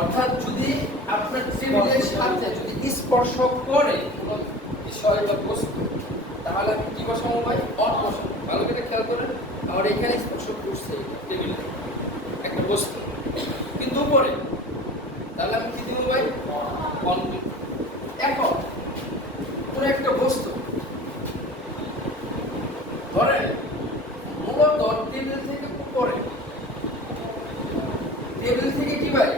অর্থাৎ যদি আপনার টেবিলের সাথে যদি স্পর্শ করে কোনো বিষয় বা বস্তু, তাহলে আমি কি বসাবো ভাই? অন বসাবো। ভালো করে খেয়াল করেন, আমার এখানে স্পর্শ করছে টেবিলে একটা বস্তু, কিন্তু উপরে, তাহলে আমি কি দিব ভাই? অন। এখন কোন একটা বস্তু ধরেন মূলত টেবিল থেকে উপরে, টেবিল থেকে কি ভাই?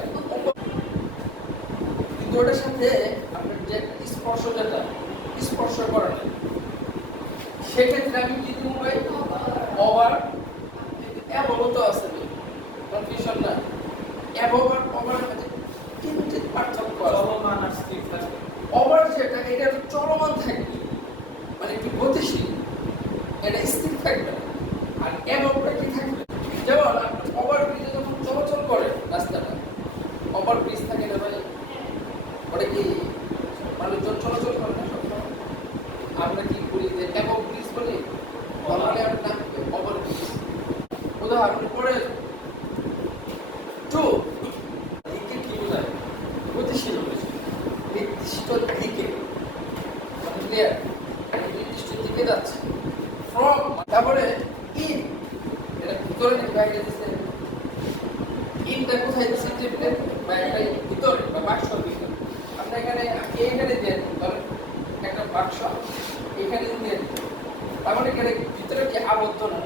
কিন্তু ওটার সাথে আপনার যে স্পর্শ, যেটা স্পর্শ করা নেই, সেক্ষেত্রে আমি কি দিব ভাই? ওভার। অ্যাবভ তো আছে, কনফিউশন না। অ্যাবভ আর ওভার মধ্যে কিঞ্চিত পার্থক্য আছে। চলমান আর স্থির থাকবে। ওভার যেটা, এটা একটু চলমান থাকবে, মানে একটু গতিশীল, এটা স্থির থাকবে। আর অ্যাবভটা কি থাকবে? যেমন ওভার ব্রিজে যখন চলাচল করে রাস্তাটা, ওভার ব্রিজ থাকে না ভাই, ওটা কি মানুষজন চলাচল করে না সবসময়? আমরা কি করি যে অ্যাবভ ব্রিজ বলি, বাংলায় আমরা নাম ওভার ব্রিজ। উদাহরণ পরে টু দিকে কি বোঝায়? গতিশীল হয়েছে নির্দিষ্ট দিকে, ক্লিয়ার? নির্দিষ্ট দিকে যাচ্ছে। ফ্রম, তারপরে ইন, এটা ভিতরে নাকি বাইরে দিচ্ছে? ইনটা কোথায় দিচ্ছে? টেবিলে বা একটা ভিতরে বা বাক্সর ভিতরে। আপনি এখানে দেন, ধরেন একটা বাক্স এখানে দেন, তার মানে এখানে ভিতরে কি আবদ্ধ না,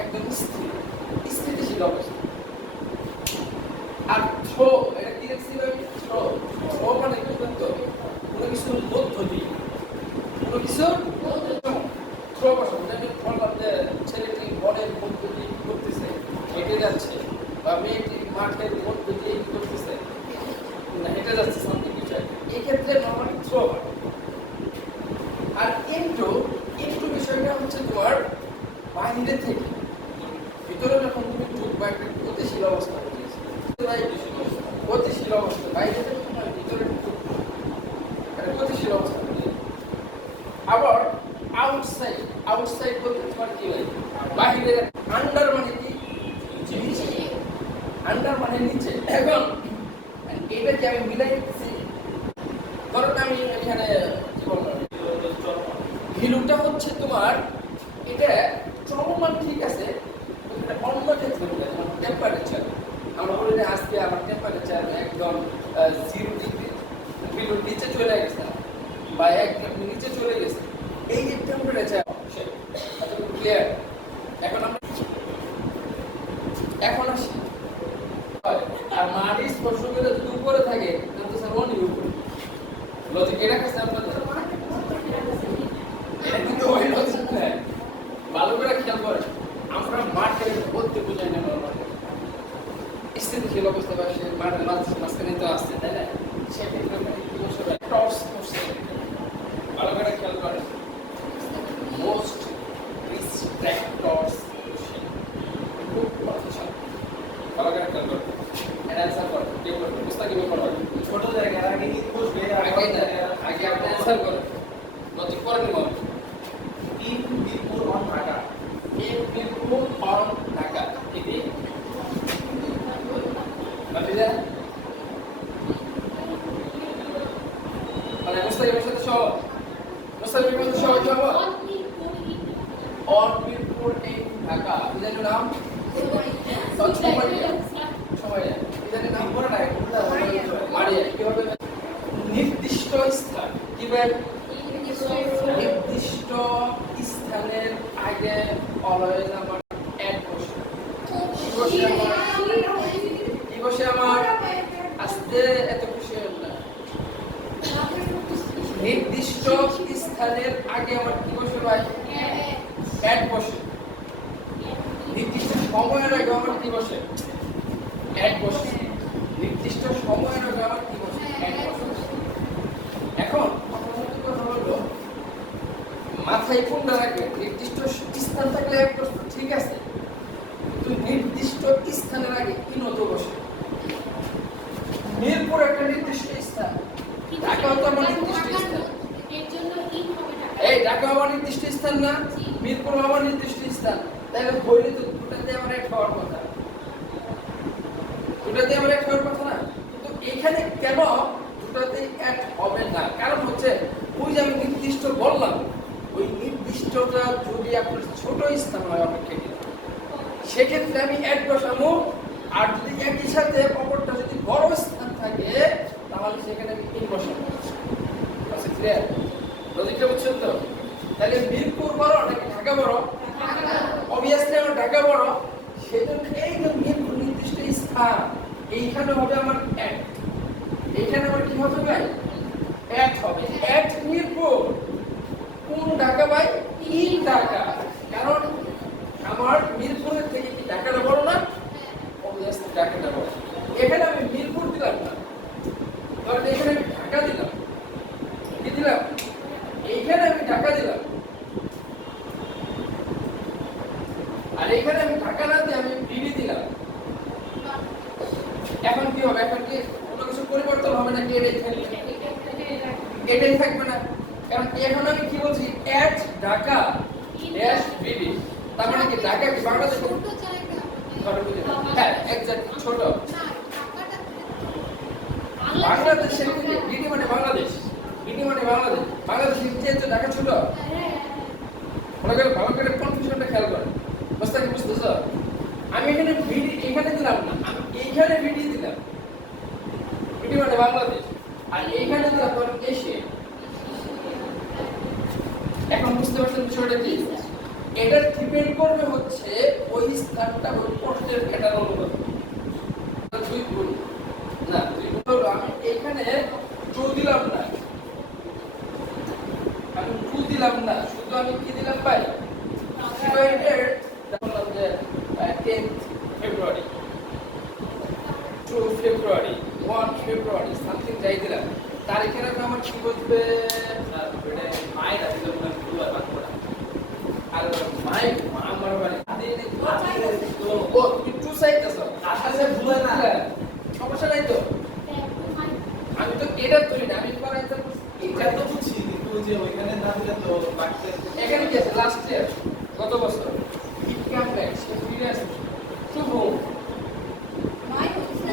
একদম স্থির, স্থিতিশীল অবস্থা। আর থ্রো, এটা কি দেখছি ভাই? থ্রো, থ্রো মানে কি বলতো? কোনো কিছুর মধ্য দিয়ে, কোনো কিছুর থ্রো বসাবো। আমি বললাম যে ছেলেটি বনের মধ্য দিয়ে কি করতেছে, হেঁটে যাচ্ছে, বা মেয়েটি মাঠের মধ্য দিয়ে কি করতেছে, না হেঁটে যাচ্ছে, সামথিং বিষয়। এই ক্ষেত্রে নর্মালি থ্রো হয়। আর ইনটু, ইনটু বিষয়টা হচ্ছে তোমার বাইরে থেকে ভিতরে যখন তুমি ঢুকবা, একটা গতিশীল অবস্থা হয়েছে, গতিশীল অবস্থা, বাইরে থেকে তোমার ভিতরে ঢুকবা, একটা গতিশীল অবস্থা হয়েছে। আবার আউটসাইড, আউটসাইড বলতে তোমার কি হয়? বাইরে। আন্ডার মানে কি? নিচে। আন্ডার মানে নিচে। এখন এটা কি আমি মিলাই দিচ্ছি? ধরুন আমি এখানে কি বললাম, ভিলুটা হচ্ছে তোমার, এটা চলমান ঠিক আছে, অন্য ক্ষেত্রে যেমন টেম্পারেচার, আমরা বলি যে আজকে আমার টেম্পারেচার একদম 0 ডিগ্রি, ভিলুর নিচে চলে গেছে বা একদম নিচে চলে গেছে, এই যে টেম্পারেচার, ক্লিয়ার? এখন আমরা আসি, আর মাটি স্পর্শ করে যদি উপরে থাকে তাহলে স্যার অনেক উপরে। লজিক এটা কাছে আপনাদের এটা কিন্তু ওই লজিক না, ভালো করে খেয়াল করেন। আমরা মাঠের মধ্যে বুঝাই না, স্থিতিশীল অবস্থা বা সে মাঠের মাঝখানে তো আসছে, তাই না? সেক্ষেত্রে টস করছে, ভালো করে খেয়াল করেন। মোস্ট রিস্ট্রাক্টরস খুব প্রফেশনাল, ভালো করে খেয়াল করেন। অ্যান্সার করেন, কেউ করবেন, মুস্তাকিম করবেন। ছোট জায়গায় আগে কি বসবে? আগে আপনি অ্যান্সার করেন, লজিক করেন। In Mirpur on Dhaka. In Mirpur on Dhaka, এটি মানে মুস্তাকিমের সাথে সহ, মুস্তাকিমের সাথে সহ যাব অন মিরপুর ইন ঢাকা। এটার নাম সময়, এটার নাম পড়া নাই মারিয়া। কিভাবে? নির্দিষ্ট স্থান, কিভাবে? নির্দিষ্ট স্থানের আগে অলওয়েজ আমার এক বসে, কি বসে আমার আস্তে, এত খুশি হল না। নির্দিষ্ট স্থানের আগে আমার কি বসে ভাই? এক বসে। নির্দিষ্ট সময়ের আগে আমার কি বসে? এক বসে। নির্দিষ্ট সময়ের আগে আমার কি বসে? এক বসে। এখন কথা হলো, মাথায় কোনটা রাখবে? নির্দিষ্ট স্থান থাকলে এক বসে ঠিক আছে, কিন্তু নির্দিষ্ট স্থানের আগে ইনত বসে। মিরপুর একটা নির্দিষ্ট স্থান, ঢাকাও তো আমার নির্দিষ্ট স্থান। এই ঢাকা আমার নির্দিষ্ট স্থান না, মিরপুর আমার নির্দিষ্ট স্থান, তাহলে বইলে তো দুটাতে আমার এক হওয়ার কথা, দুটাতে আমার এক হওয়ার কথা না। কিন্তু এইখানে কেন দুটাতে অ্যাড হবে না? কারণ হচ্ছে ওই যে আমি নির্দিষ্ট বললাম, ওই নির্দিষ্টটা যদি আপনার ছোট স্থান হয় অপেক্ষাকৃত, সেক্ষেত্রে আমি অ্যাড বসাবো। আর যদি একই সাথে অপরটা যদি বড় স্থান থাকে তাহলে সেখানে আমি ইন বসাবো। আচ্ছা, ক্লিয়ার? লজিকটা বুঝছেন তো? তাহলে মিরপুর বড় নাকি ঢাকা বড়? অবভিয়াসলি আমার ঢাকা বড়, সেজন্য এই যে মিরপুর নির্দিষ্ট স্থান, এইখানে হবে আমার অ্যাড। এইখানে আমার কি হবে ভাই? অ্যাড হবে। অ্যাড মিরপুর কোন ঢাকা ভাই? ইন ঢাকা। কারণ আমার মিরপুরের থেকে কি ঢাকাটা বড় না? অবভিয়াসলি ঢাকাটা বড়। এখানে আমি মিরপুর দিলাম না, ধরেন এখানে আমি ঢাকা দিলাম। কি দিলাম? এইখানে আমি ঢাকা দিলাম, আর এইখানে আমি ঢাকা না দিয়ে আমি বিডি দিলাম। এখন কি হবে? এখন কি কোনো কিছু পরিবর্তন হবে নাকি এটাই থাকবে? এটাই থাকবে না। কারণ এখন আমি কি বলছি? At Dhaka dash BD. তার মানে কি ঢাকা কি বাংলাদেশ? হ্যাঁ, এক্স্যাক্টলি ছোট। বাংলাদেশের থেকে বিডি মানে বাংলাদেশ, বিডি মানে বাংলাদেশ। বাংলাদেশের চেয়ে ঢাকা ছোট। ভালো করে কনফিউশনটা খেয়াল করেন। বুঝতে বুঝতেছ? আমি এখানে বিডি এখানে দিলাম না, আমি এইখানে বিডি দিলাম। বিডি মানে বাংলাদেশ, আর এইখানে দিলাম ধরেন এশিয়া। এখন বুঝতে পারছেন বিষয়টা কি? এটা ডিপেন্ড করবে হচ্ছে ওই স্থানটা ওই পোস্টের ক্যাটাগরি উপর। দুই গুণ না, দুই গুণ হলো আমি এখানে টু দিলাম না, আমি টু দিলাম না, শুধু আমি কি দিলাম ভাই? ডিভাইডেড বললাম যে 10th ফেব্রুয়ারি, 2 ফেব্রুয়ারি, 1 ফেব্রুয়ারি সামথিং যাই দিলাম। তারিখের আগে আমার কি বলবে? মায়ের আছে আর মাই আমার বাড়ি ও তুমি টু সাইড আছো, আকাশে ভুলে না, সমস্যা নাই তো। আমি তো এটা ধরি না, আমি পড়াইতে এটা তো বুঝছি, কিন্তু যে ওইখানে না দিলে তো বাড়তে এখানে কি আছে? লাস্ট ইয়ার, গত বছর ইট কাম ব্যাক, সে ফিরে আসে টু হোম।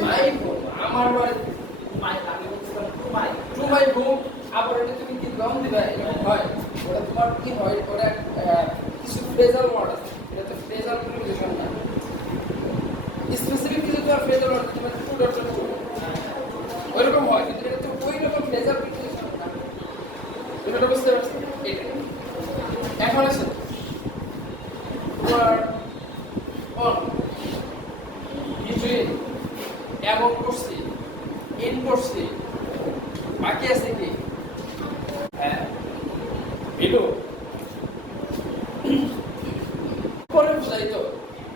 মাই হোম আমার বাড়ি, মাই আমি বলছিলাম to my to my home. আবার এটা তুমি কি রং দিবা? এরকম হয় ওটা তোমার কি হয়? ওটা কিছু ফ্রেজাল ওয়ার্ড আছে, এটা তো ফ্রেজাল প্রিপোজিশন না, স্পেসিফিক কিছু তোমার ফ্রেজাল ওয়ার্ড তোমার টু ডট টু ওইরকম হয়, কিন্তু এটা তো ওই রকম ফ্রেজাল প্রিপোজিশন না। তুমি এটা বুঝতে পারছো? এটা এখন আছে ওয়ার্ড অন বিটুইন, এমন করছি, ইন করছি, বাকি আছে কি? হ্যাঁ, ভিডিও পরে বুঝাই তো।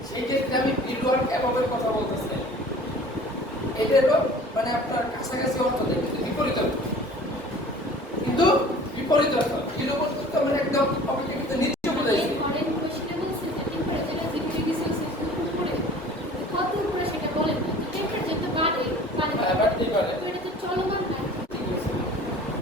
সেই ক্ষেত্রে আমি ভিডিও আর ক্যাপাবেল কথা বলতেছি, এটা হলো মানে আপনার কাছাকাছি অর্থ দেয়, কিন্তু বিপরীত অর্থ, কিন্তু বিপরীত অর্থ। ভিডিও করতে মানে একদম